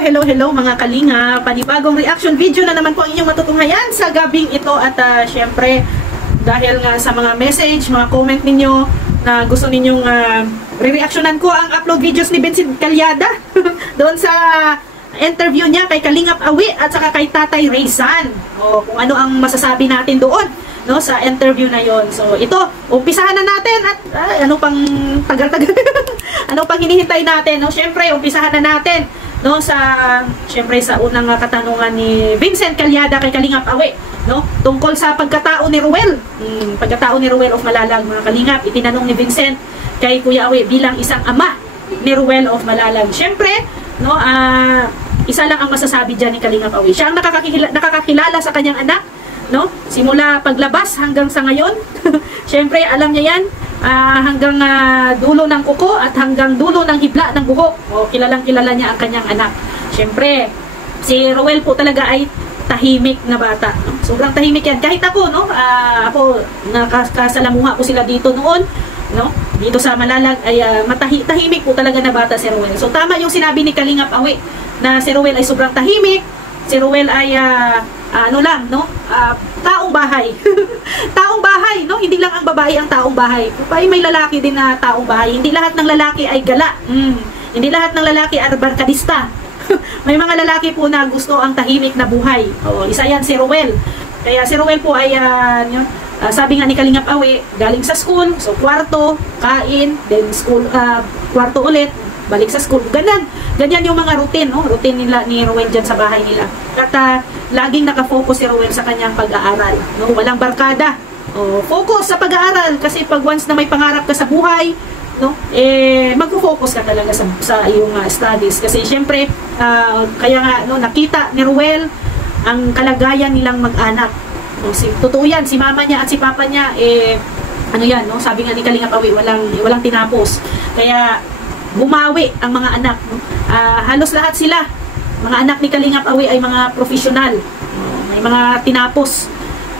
Hello mga kalinga. Panibagong reaction video na naman po ang inyong matutunghayan sa gabing ito. At syempre, dahil nga sa mga message, mga comment ninyo na gusto ninyong re-reactionan ko ang upload videos ni Vincent Calyada doon sa interview niya kay Kalingap Awi at saka kay Tatay Raysan. O kung ano ang masasabi natin doon, no, sa interview na yon. So ito, umpisahan na natin at ano pang tagal-tagal ano pang hinihintay natin, no? Syempre, umpisahan na natin, no, syempre sa unang katanungan ni Vincent Calyada kay Kalingap Awi, no, tungkol sa pagkatao ni Ruel. Pagkatao ni Ruel of Malalag, mga Kalingap, itinanong ni Vincent kay Kuya Awi bilang isang ama ni Ruel of Malalag. Syempre, no, isa lang ang masasabi diyan ni Kalingap Awi. Siya ang nakakakilala sa kanyang anak, no? Simula paglabas hanggang sa ngayon. Syempre, alam niya yan, hanggang dulo ng kuko at hanggang dulo ng hibla ng buhok. O, kilalang kilala niya ang kanyang anak. Syempre, si Ruel po talaga ay tahimik na bata, no? Sobrang tahimik yan. Kahit ako, no, ako, nakasalamuha ko sila dito noon, no? Dito sa Malalag ay tahimik po talaga na bata si Ruel. So tama yung sinabi ni Kalingap Awi na si Ruel ay sobrang tahimik. Si Ruel ay ano lang, no? Taong bahay. Taong bahay, no? Hindi lang ang babae ang taong bahay. May lalaki din na taong bahay. Hindi lahat ng lalaki ay gala. Hindi lahat ng lalaki ay barkadista. May mga lalaki po na gusto ang tahimik na buhay. O, isa yan si Ruel. Kaya si Ruel po ay sabi nga ni Kalingap Awi, galing sa school, so kwarto, kain, then school, kwarto ulit, balik sa school. Ganyan yung mga routine, no? Routine nila ni Ruel dyan sa bahay nila. At laging nakafocus si Ruel sa kanyang pag-aaral, no? Walang barkada. O, focus sa pag-aaral kasi pag once na may pangarap ka sa buhay, no, magfo-focus ka talaga sa iyong studies. Kasi syempre, kaya nga, no, nakita ni Ruel ang kalagayan nilang mag-anak. No, totoo yan, si mama niya at si papa niya, ano yan, no? Sabi nga ni Kalingap Awi, walang tinapos. Kaya bumawi ang mga anak, no? Halos lahat sila, mga anak ni Kalingap Awi ay mga profesional, may mga tinapos.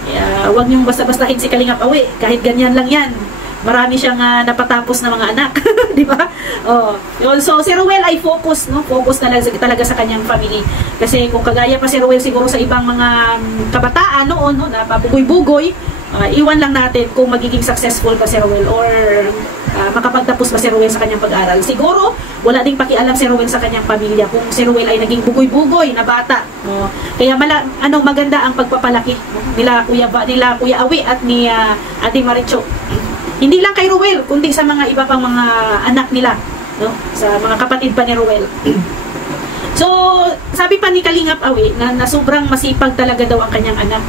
Kaya huwag niyong basta-bastahin si Kalingap Awi, kahit ganyan lang yan. Marami siyang napatapos na mga anak, di ba? Oh, so si Ruel ay focus, no? Focus talaga sa kanyang family. Kasi kung kagaya pa si Ruel siguro sa ibang mga kabataan noon, no, na pabugoy-bugoy, iwan lang natin kung magiging successful pa si Ruel or makapagtapos pa si Ruel sa kanyang pag-aaral. Siguro wala ding pakialam si Ruel sa kanyang pamilya kung si Ruel ay naging bugoy-bugoy na bata. Kaya maganda ang pagpapalaki, no, nila Kuya Awi at ni Ate Maricho. Hindi lang kay Ruel, kundi sa mga iba pang mga anak nila, no? Sa mga kapatid pa ni Ruel. So, sabi pa ni Kalingap Awi na sobrang masipag talaga daw ang kanyang anak.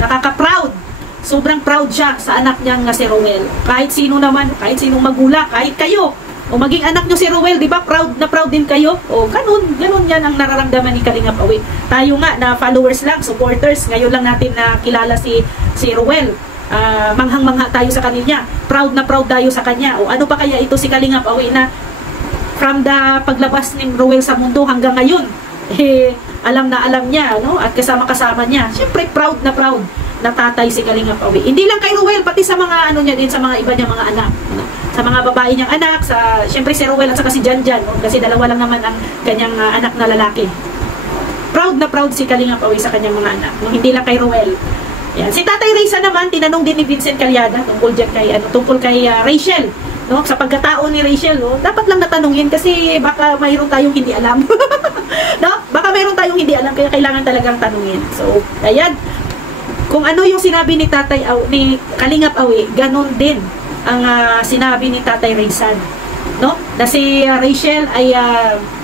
Nakaka-proud. Sobrang proud siya sa anak niyang si Ruel. Kahit sino naman, kahit sinong magulang, kahit kayo, o maging anak niyo si Ruel, di ba? Proud na proud din kayo. O, ganun yan ang nararamdaman ni Kalingap Awi. Tayo nga na followers lang, supporters, ngayon lang natin na kilala si Ruel. Manghang-mangha tayo sa kanya, proud na proud tayo sa kanya. O ano pa kaya ito si Kalingap Awi na from the paglabas ni Ruel sa mundo hanggang ngayon, alam na alam niya, no? At kasama-kasama niya. Siyempre proud na tatay si Kalingap Awi. Hindi lang kay Ruel, pati sa mga ano niya din, sa mga iba niyang mga anak, no? Sa mga babae niyang anak, siyempre si Ruel at saka si Janjan, no? Kasi dalawa lang naman ang kanyang anak na lalaki. Proud na proud si Kalingap Awi sa kanyang mga anak, no? Hindi lang kay Ruel. Yan. Si Tatay Raysan naman, tinanong din ni Vincent Calyada tungkol kay Rachel, no? Sa pagkatao ni Rachel, no? Dapat lang natanungin kasi baka mayroon tayong hindi alam. No? Baka mayroon tayong hindi alam kaya kailangan talagang tanungin. So, ayan. Kung ano yung sinabi ni ni Kalingap Awi, ganun din ang sinabi ni Tatay Raysan, no? Na si Rachel ay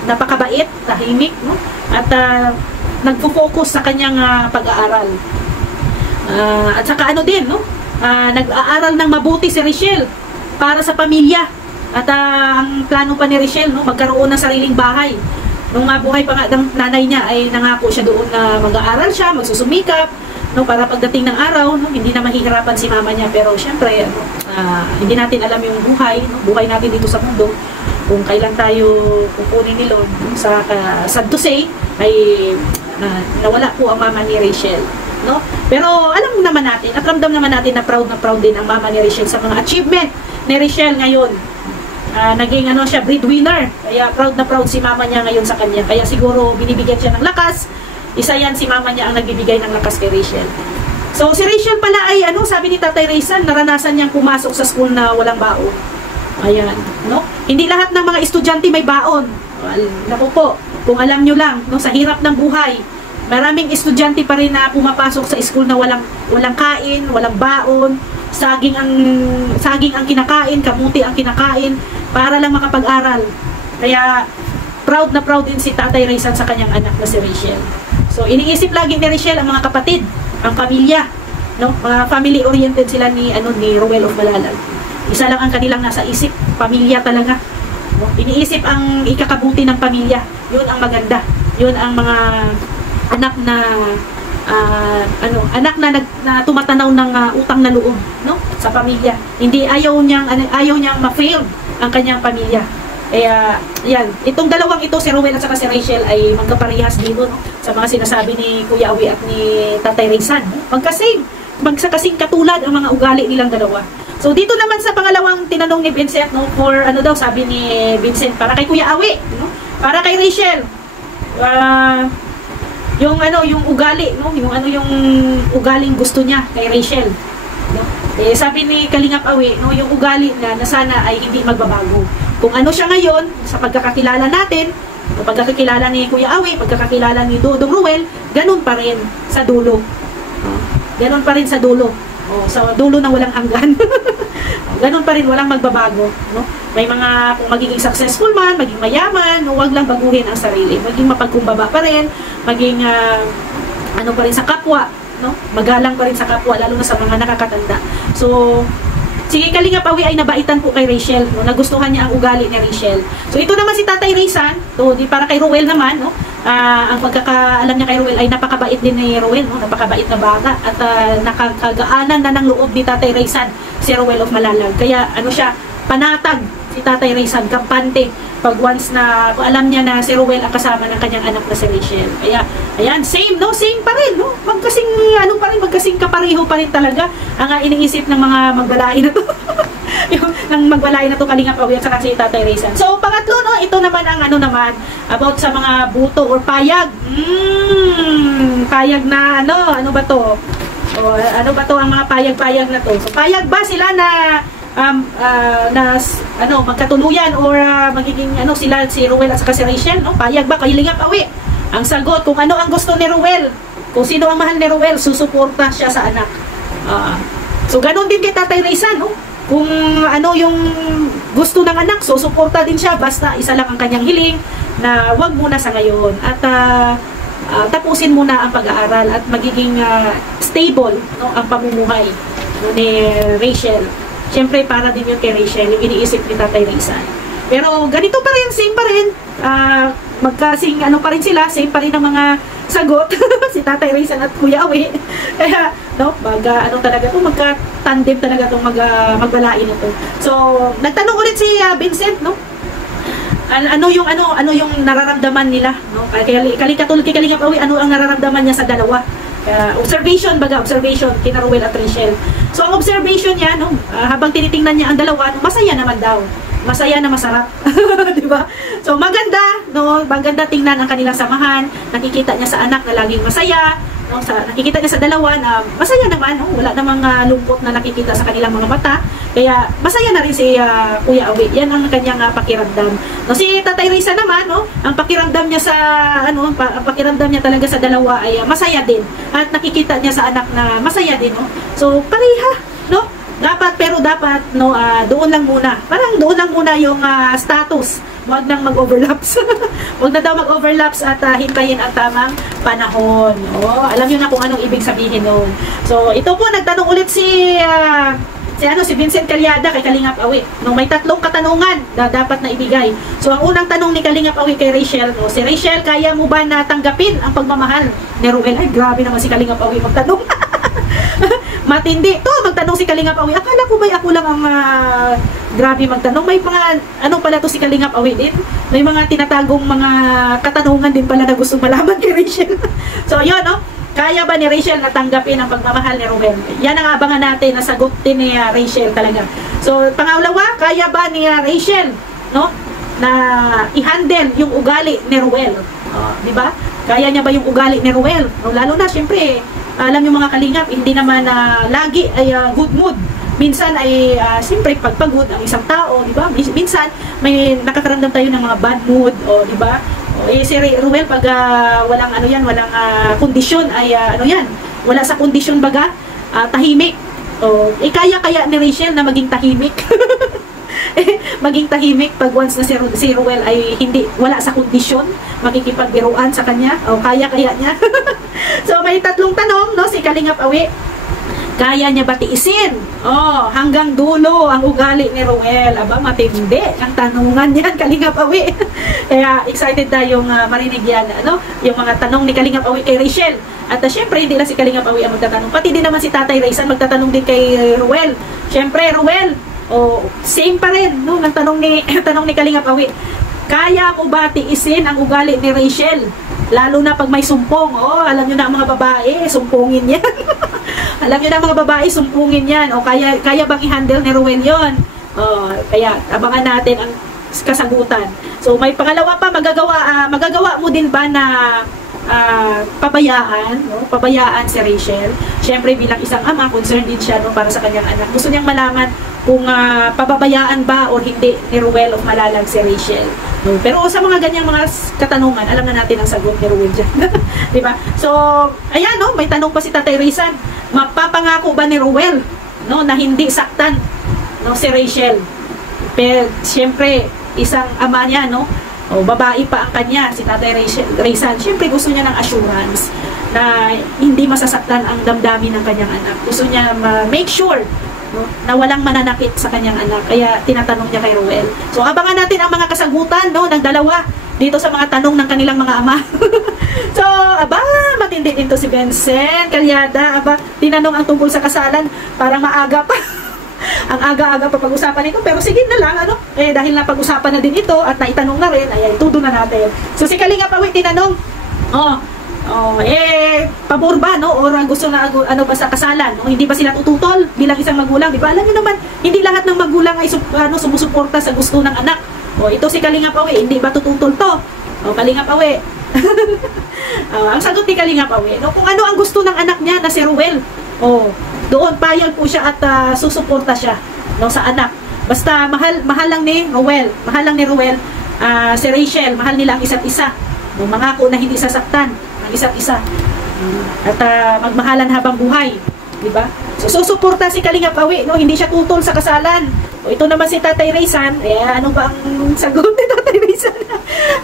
napakabait, tahimik, no? At nagfo-focus sa kanyang pag-aaral. At saka ano din, no? Nag-aaral ng mabuti si Rachel para sa pamilya. At ang plano pa ni Rachel, no, magkaroon ng sariling bahay. Nung buhay pa nga ng nanay niya ay nangako siya doon na mag-aaral siya, magsusumikap, no, para pagdating ng araw, no, hindi na mahihirapan si mama niya. Pero syempre, hindi natin alam yung buhay, no, buhay natin dito sa mundo. Kung kailan tayo kukunin ni Lord, no, sad to say, ay nawala po ang mama ni Rachel. No? Pero alam naman natin at ramdam naman natin na proud din ang mama ni Rachel sa mga achievement ni Rachel ngayon. naging ano siya, breadwinner. Kaya proud na proud si mama niya ngayon sa kanya. Kaya siguro binibigyan siya ng lakas. Isa yan, si mama niya ang nagbibigay ng lakas kay Rachel. So si Rachel pala ay ano, sabi ni Tatay Raysan, naranasan niyang pumasok sa school na walang baon. Ayan, no? Hindi lahat ng mga estudyante may baon. Naku po, kung alam nyo lang, no, sa hirap ng buhay, maraming estudyante pa rin na pumapasok sa school na walang kain, walang baon, saging ang kinakain, kamuti ang kinakain para lang makapag-aral. Kaya proud na proud din si Tatay Raysan sa kanyang anak na si Rachel. So iniisip lagi ni Rachel ang mga kapatid, ang pamilya, no? Mga family oriented sila ni Ruel of Malalag. Isa lang ang kanilang nasa isip, pamilya talaga. No? Iniisip ang ikakabuti ng pamilya. 'Yun ang maganda. 'Yun ang mga anak na na tumatanaw ng utang na loob, no, sa pamilya. Hindi ayaw niyang ma-fail ang kanyang pamilya. Kaya yan, itong dalawang ito, si Ruel at saka si Rachel, ay magkaparehas dito, no, sa mga sinasabi ni Kuya Awi at ni Tatay Raysan. Magkasing katulad ang mga ugali nilang dalawa. So dito naman sa pangalawang tinanong ni Vincent, no, for ano daw, sabi ni Vincent, para kay Kuya Awi, no, para kay Rachel, yung ugali, no, yung ugaling gusto niya kay Rachel, no? Sabi ni Kalingap Awi, no, yung ugali na sana ay hindi magbabago. Kung ano siya ngayon sa pagkakakilala natin, sa pagkakakilala ni Kuya Awi, pagkakakilala ni Dodong Ruel, ganun pa rin sa dulo. Ganun pa rin sa dulo. Sa dulo ng walang hanggan. Ganun pa rin, walang magbabago, no? May mga, kung magiging successful man, maging mayaman, no, wag lang baguhin ang sarili. Maging mapagkumbaba pa rin, maging pa rin sa kapwa, no? Magalang pa rin sa kapwa, lalo na sa mga nakakatanda. So, si Kalingap Awi ay nabaitan po kay Rachel, no? Nagustuhan niya ang ugali ni Rachel. So, ito naman si Tatay Raysan, to, para kay Ruel naman, no? Ang pagkakaalam niya kay Ruel ay napakabait din ni Ruel, no? Napakabait na bata at nakakagaanan na ng loob ni Tatay Raysan si Ruel of Malalag. Kaya ano siya, panatag si Tatay Raysan, kampante pag once na alam niya na si Ruel ang kasama ng kanyang anak na si Rachel. Kaya ayan, same pa rin, no? Magkasing kapareho pa rin talaga ang iniisip ng mga magbalain na to. Ng magbalain na to, Kalingap Awi at saka si Tatay Raysan. So pangatlo, no, ito naman ang about sa mga buto or payag. Payag na ano ba to? Ano ba to ang mga payag-payag na to? So payag ba sila na magkatuluyan or magiging sila si Ruel at saka si Rachel, no? Payag ba kay Kalingap Awi? Ang sagot, kung ano ang gusto ni Ruel, kung sino ang mahal ni Ruel, susuporta siya sa anak. So ganun din kay Tatay Raysan, no? Kung ano yung gusto ng anak, susuporta din siya, basta isa lang ang kanyang hiling na wag muna sa ngayon at tapusin muna ang pag-aaral at magiging stable, no, ang pamumuhay, no, ni Rachel. Siyempre para din yun kay Rachel, yung iniisip ni Tatay Raysan. Pero ganito pa rin, same pa rin, magkasing pa rin sila, same pa rin ang mga sagot si Tatay Raysan at Kuya Awi. Kaya no, talaga to, magka-tandem talaga tong magbalain ito. So nagtanong ulit si Vincent, no, ano yung nararamdaman nila, no? Katulad kay Kalingap Awi, ano ang nararamdaman niya sa dalawa. Observation kina Ruel at Rachel. So ang observation niya, no, habang tinitingnan niya ang dalawa, masaya naman daw. Masaya na masarap. 'Di ba? So maganda, no, maganda tingnan ang kanilang samahan. Nakikita niya sa anak na laging masaya, no, nakikita niya sa dalawa na masaya naman, no, wala namang lungkot na nakikita sa kanilang mga mata. Kaya masaya na rin si Kuya Awi. Yan ang kanyang pakiramdam. No, si Tatay Raysan naman, no, ang pakiramdam niya sa ang pakiramdam niya talaga sa dalawa ay masaya din. At nakikita niya sa anak na masaya din, no. So pareha, no. Dapat no, doon lang muna. Parang doon lang muna yung status. Huwag nang mag-overlaps. Huwag na daw mag-overlaps at hintayin ang tamang panahon. Alam niyo na kung anong ibig sabihin noon. So ito po, nagtanong ulit si Vincent Calyada kay Kalingap Awi. No, may tatlong katanungan na dapat na ibigay. So ang unang tanong ni Kalingap Awi kay Rachel, no, si Rachel, kaya mo ba na tanggapin ang pagmamahal ni Ruel? Ay, grabe naman si Kalingap Awi magtanong. Matindi. Magtanong si Kalingap Awi. Akala ko ba ako lang ang grabe magtanong. May mga pala to si Kalingap Awi din. May mga tinatagong mga katanungan din pala na gusto malaman kay Rachel. So yun, no. Kaya ba ni Rachel natanggapin ang pagmamahal ni Ruel? Yan ang abangan natin na sagot din ni Rachel talaga. So, pangalawa, kaya ba ni Rachel, no, na i-handle yung ugali ni Ruel? Di ba? Kaya niya ba yung ugali ni Ruel? Lalo na, syempre, alam yung mga kalingap, hindi naman lagi ay good mood. Minsan ay, syempre, pagpagod ang isang tao, di ba? Minsan, may nakakaramdam tayo ng mga bad mood, di ba? Si Ruel, pag walang ano yan, walang kondisyon, ay ano yan, wala sa kondisyon baga, tahimik. Kaya ni Rachel na maging tahimik. Maging tahimik pag once na si Ruel ay wala sa kondisyon, makikipagbiruan sa kanya. Kaya niya. So may tatlong tanong, no, si Kalingap Awi. Kaya niya ba tiisin? Hanggang dulo ang ugali ni Ruel. Aba, matindi ang tanungan yan, Kalingap Awi. Kaya excited tayong marinig yan, ano? Yung mga tanong ni Kalingap Awi kay Rachel. At syempre, hindi lang si Kalingap Awi ang magtatanong. Pati din naman si Tatay Raysan magtatanong din kay Ruel. Syempre, Ruel, same pa rin, no? Ang tanong ni Kalingap Awi. Kaya mo ba tiisin ang ugali ni Rachel? Lalo na pag may sumpong. Alam nyo na ang mga babae, sumpungin yan. Alam nyo na mga babae, sumpungin yan. Kaya bang i-handle ni Ruel yun? Kaya abangan natin ang kasagutan. So may pangalawa pa, magagawa mo din ba na pabayaan si Rachel? Siyempre bilang isang ama, concerned din siya, no, para sa kanyang anak. Gusto niyang malaman kung pababayaan ba o hindi ni Ruel o malalag si Rachel. No? Pero sa mga ganyang mga katanungan, alam na natin ang sagot ni Ruel dyan. Diba? So, ayan, no, may tanong pa si Tatay Raysan. Mapapangako ba ni Ruel, no, na hindi saktan, no, si Rachel? Pero siyempre isang ama niya, no, babae pa ang kanya, si Tatay Raysan. Siyempre gusto niya ng assurance na hindi masasaktan ang damdamin ng kanyang anak. Gusto niya make sure, no, na walang mananakit sa kanyang anak. Kaya tinatanong niya kay Ruel. So abangan natin ang mga kasagutan, no, ng dalawa dito sa mga tanong ng kanilang mga ama. So, matindi din to si Vincent Calyada. Tinanong ang tungkol sa kasalan, parang maaga pa. Ang aga-aga pa pag-usapan ito, pero sige na lang, ano, dahil napag-usapan na din ito at naitanong na rin, ay tudo na natin. So si Kalingap Awi tinanong, pabor ba, no, or gusto na ano ba sa kasalan, no? Hindi ba sila tututol bilang isang magulang, di ba? Alam niyo naman, hindi lahat ng magulang ay sumusuporta sa gusto ng anak. Ito si Kalingap Awi, hindi ba tututol to? Kalingap Awi. Ang sagot ni Kalingap Awi, no, kung ano ang gusto ng anak niya na si Ruel, doon payag po siya at susuporta siya, no, sa anak. Basta mahal lang ni Ruel, si Rachel, mahal nila ang isa't isa. No, mangako na hindi sasaktan ang isa't isa. At magmahalan habang buhay, di ba? So susuporta si Kalingap Awi, no, hindi siya tutol sa kasalan. Ito naman si Tatay Raysan, ano ba ang sagot ni Tatay Raysan?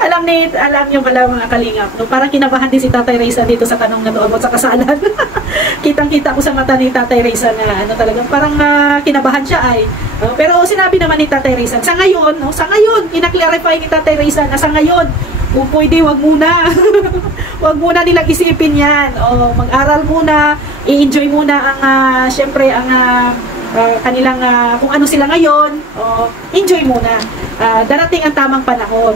alam niyo pala mga kalingap, no? Parang kinabahan din si Tatay Raysan dito sa tanong na to about sa kasalan. Kitang-kita ko sa mata ni Tatay Raysan na ano talagang parang kinabahan siya ay. Pero sinabi naman ni Tatay Raysan, sa ngayon, ina-clarify ni Tatay Raysan na sa ngayon, kung pwede, wag muna. Wag muna nilang isipin yan. Mag-aral muna, i-enjoy muna ang, syempre, ang kanilang, kung ano sila ngayon, enjoy muna. Darating ang tamang panahon.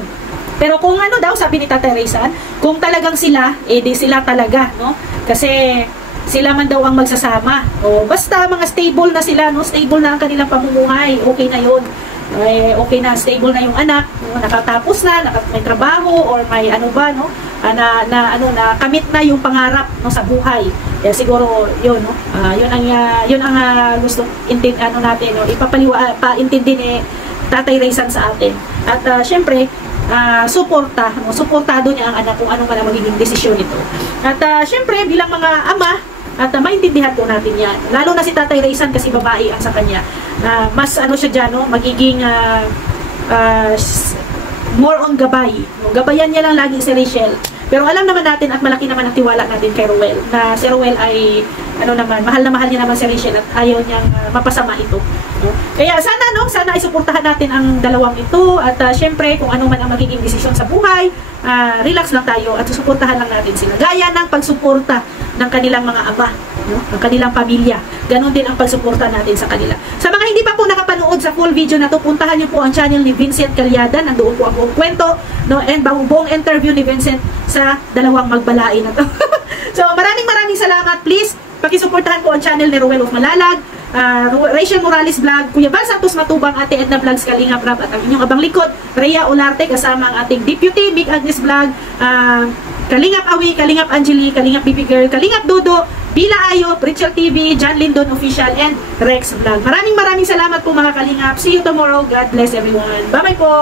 Pero kung ano daw, sabi ni Tatay Raysan, kung talagang sila, di sila talaga, no? Kasi sila man daw ang magsasama. Basta mga stable na sila, no? Stable na ang kanilang pamumuhay, okay na yun. Okay na, stable na yung anak, no? Nakatapos na, may trabaho, or may ano ba, no? Na kamit na yung pangarap, no, sa buhay. Kaya siguro yun, no? Yun ang gusto natin, no? Paintindi ni Tatay Raysan sa atin. At syempre, suportado niya ang anak kung ano man ang magiging desisyon nito. At syempre, bilang mga ama, at maintindihan po natin yan. Lalo na si Tatay Raysan kasi babae ang sa kanya. Mas ano siya dyan, no? Magiging more on gabay. Gabayan niya lang lagi si Rachel. Pero alam naman natin at malaki naman ang tiwala natin kay Ruel na si Ruel ay mahal na mahal niya naman si Rachel at ayaw niyang mapasama ito, no? Kaya sana isuportahan natin ang dalawang ito at syempre kung ano man ang magiging desisyon sa buhay, relax lang tayo at susuportahan lang natin sila. Gaya ng pagsuporta ng kanilang mga ama, no? Ng kanilang pamilya. Ganon din ang pagsuporta natin sa kanila. Sa mga hindi pa po nakapanood sa full video na to, puntahan niyo po ang channel ni Vincent Calyada. Nandoon po ang buong kwento, no? And buong interview ni Vincent sa dalawang magbalain na to. So, maraming salamat. Please, pakisuportahan po ang channel ni Ruel of Malalag, Rachel Morales Vlog, Kuya Val Santos Matubang, Ate Edna Vlogs, Kalingap Rap, at ang inyong abang likod, Rhea Olarte, kasama ang ating Deputy, Big Agnes Vlog, Kalingap Awi, Kalingap Angeli, Kalingap Bibi Girl, Kalingap Dodo, Bila Ayo, Rachel TV, John Lindon Official, and Rex Vlog. Maraming salamat po mga Kalingap. See you tomorrow. God bless everyone. Bye-bye po!